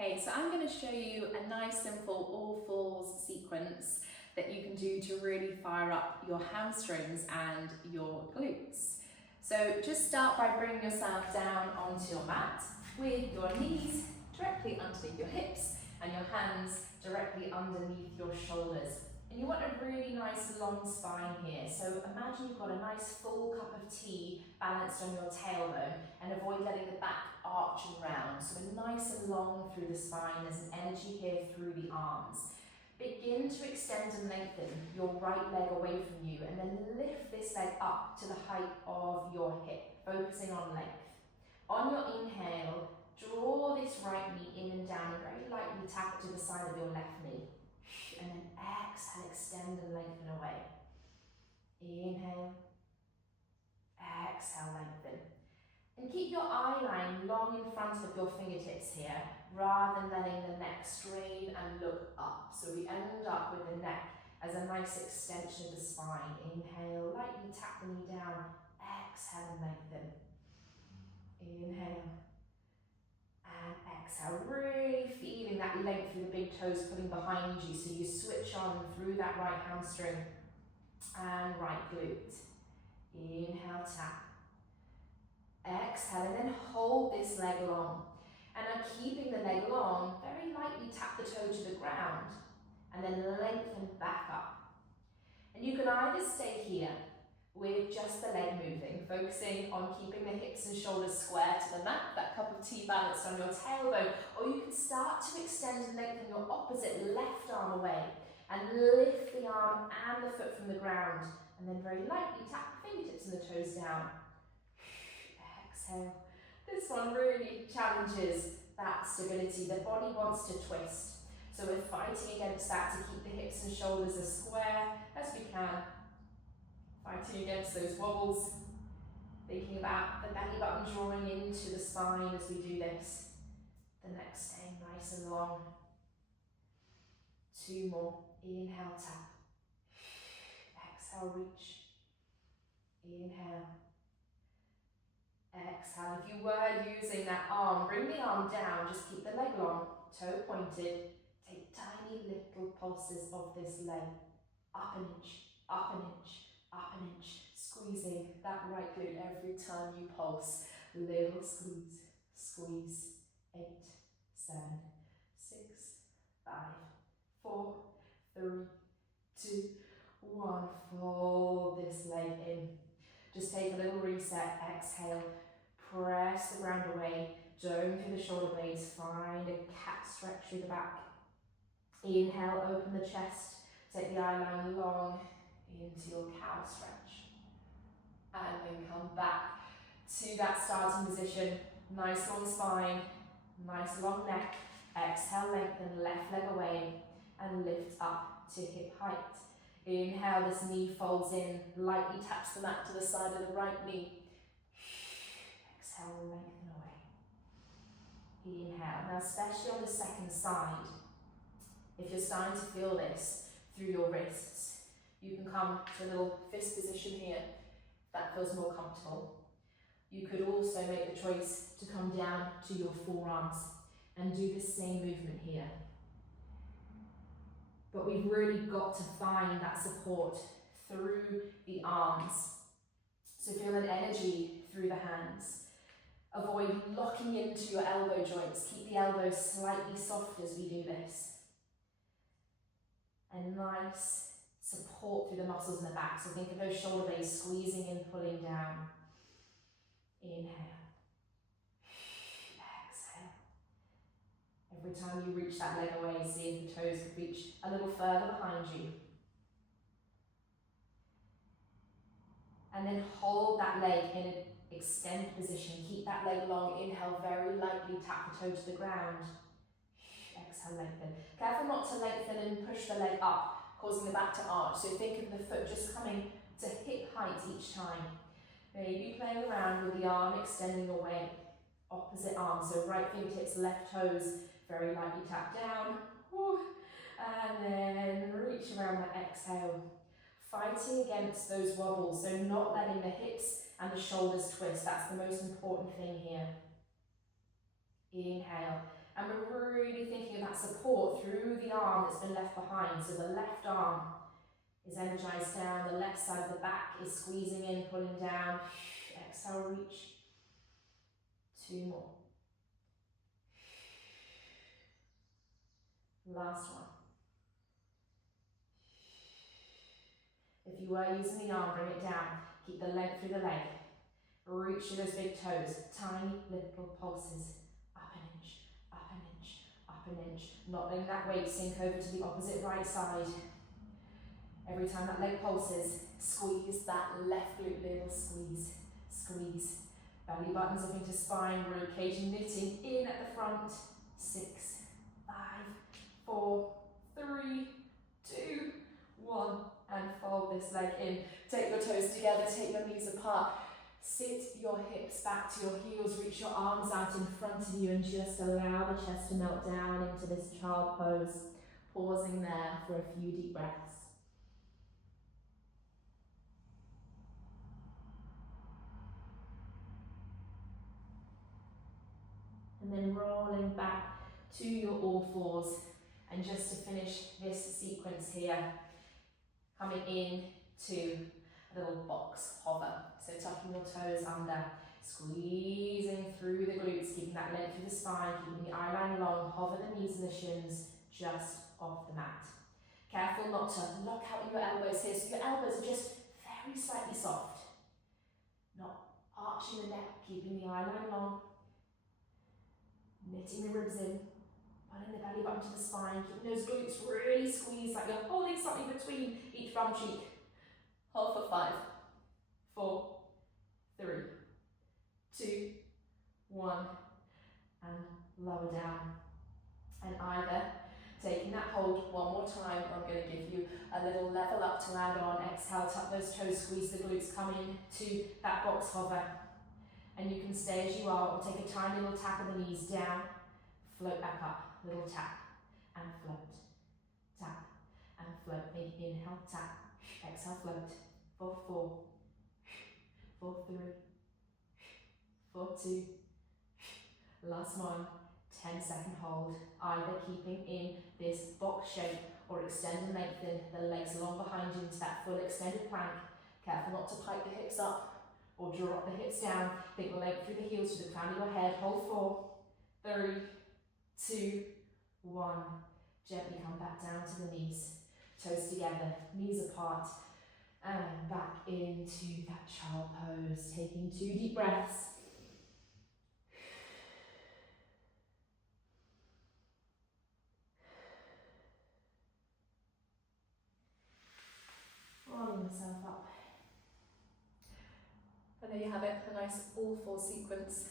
Hey, so I'm going to show you a nice simple all fours sequence that you can do to really fire up your hamstrings and your glutes. So just start by bringing yourself down onto your mat with your knees directly underneath your hips and your hands directly underneath your shoulders. And you want a really nice long spine here. So imagine you've got a nice full cup of tea balanced on your tailbone and avoid letting the back arch and round. So nice and long through the spine. There's an energy here through the arms. Begin to extend and lengthen your right leg away from you and then lift this leg up to the height of your hip, focusing on length. On your inhale, draw this right knee in and down and very lightly tap it to the side of your left knee. And then exhale, extend and lengthen away. Inhale, exhale, lengthen. And keep your eye line long in front of your fingertips here, rather than letting the neck strain and look up. So we end up with the neck as a nice extension of the spine. Inhale, lightly tap the knee down, exhale and lengthen. Inhale. And exhale, really feeling that length through the big toes pulling behind you, so you switch on through that right hamstring and right glute. Inhale, tap. Exhale, and then hold this leg long. And now keeping the leg long, very lightly tap the toe to the ground and then lengthen back up. And you can either stay here with just the leg moving, focusing on keeping the hips and shoulders square to the mat, that cup of tea balanced on your tailbone, or you can start to extend and lengthen your opposite left arm away and lift the arm and the foot from the ground, and then very lightly tap the fingertips and the toes down. Exhale. This one really challenges that stability. The body wants to twist, so we're fighting against that to keep the hips and shoulders as square as we can. Fighting against those wobbles, thinking about the belly button drawing into the spine as we do this. The neck staying nice and long. 2 more. Inhale, tap. Exhale, reach. Inhale. Exhale. If you were using that arm, bring the arm down, just keep the leg long, toe pointed. Take tiny little pulses of this leg. Up an inch, up an inch. Up an inch, squeezing that right glute every time you pulse. Little squeeze, squeeze. 8, 7, 6, 5, 4, 3, 2, 1. Fold this leg in. Just take a little reset, exhale, press the ground away, dome through the shoulder blades, find a cat stretch through the back. Inhale, open the chest, take the eye line long, into your cow stretch, and then come back to that starting position. Nice long spine, nice long neck. Exhale, lengthen left leg away and lift up to hip height. Inhale, this knee folds in, lightly taps the mat to the side of the right knee. Exhale, lengthen away. Inhale. Now, especially on the second side, if you're starting to feel this through your wrists, you can come to a little fist position here. That feels more comfortable. You could also make the choice to come down to your forearms and do the same movement here. But we've really got to find that support through the arms. So feel an energy through the hands. Avoid locking into your elbow joints. Keep the elbows slightly soft as we do this. And nice support through the muscles in the back. So think of those shoulder blades squeezing and pulling down. Inhale. Exhale. Every time you reach that leg away, see if the toes could reach a little further behind you. And then hold that leg in an extended position. Keep that leg long. Inhale, very lightly tap the toe to the ground. Exhale, lengthen. Careful not to lengthen and push the leg up, causing the back to arch. So think of the foot just coming to hip height each time. Maybe playing around with the arm extending away. Opposite arm, so right fingertips, left toes, very lightly tap down. And then reach around that exhale. Fighting against those wobbles, so not letting the hips and the shoulders twist. That's the most important thing here. Inhale. And we're really thinking of that support through the arm that's been left behind. So the left arm is energized down, the left side of the back is squeezing in, pulling down. Exhale, reach. 2 more. Last one. If you were using the arm, bring it down. Keep the length through the leg. Reach to those big toes. Tiny little pulses. Up an inch, up an inch, up an inch. Not letting that weight sink over to the opposite right side. Every time that leg pulses, squeeze that left glute, little squeeze, squeeze. Belly buttons up into spine, ribcage knitting in at the front. 6, 5, 4, 3, 2, 1. And fold this leg in. Take your toes together, take your knees apart. Sit your hips back to your heels, reach your arms out in front of you and just allow the chest to melt down into this child pose. Pausing there for a few deep breaths. And then rolling back to your all fours. And just to finish this sequence here, coming in to a little box hover. So tucking your toes under, squeezing through the glutes, keeping that length through the spine, keeping the eye line long, hover the knees and the shins just off the mat. Careful not to lock out your elbows here, so your elbows are just very slightly soft. Not arching the neck, keeping the eye line long, knitting the ribs in, pulling the belly button to the spine, keeping those glutes really squeezed, like you're holding something between each bum cheek. Hold for 5, 4, 3, 2, 1, and lower down. And either taking that hold one more time, or I'm going to give you a little level up to add on. Exhale, tuck those toes, squeeze the glutes, come into that box hover. And you can stay as you are, or take a tiny little tap of the knees down, float back up, little tap, and float, tap, and float. Big inhale, tap, exhale, float, for 4, for 3, for 2, last one, 10-second hold, either keeping in this box shape or extend and lengthen the legs long behind you into that full extended plank. Careful not to pike the hips up or drop the hips down. Think the leg through the heels to the crown of your head. Hold 4, 3, 2, 1. Gently come back down to the knees. Toes together, knees apart. And back into that child pose. Taking 2 deep breaths. Rolling yourself up. And there you have it, a nice all 4 sequence.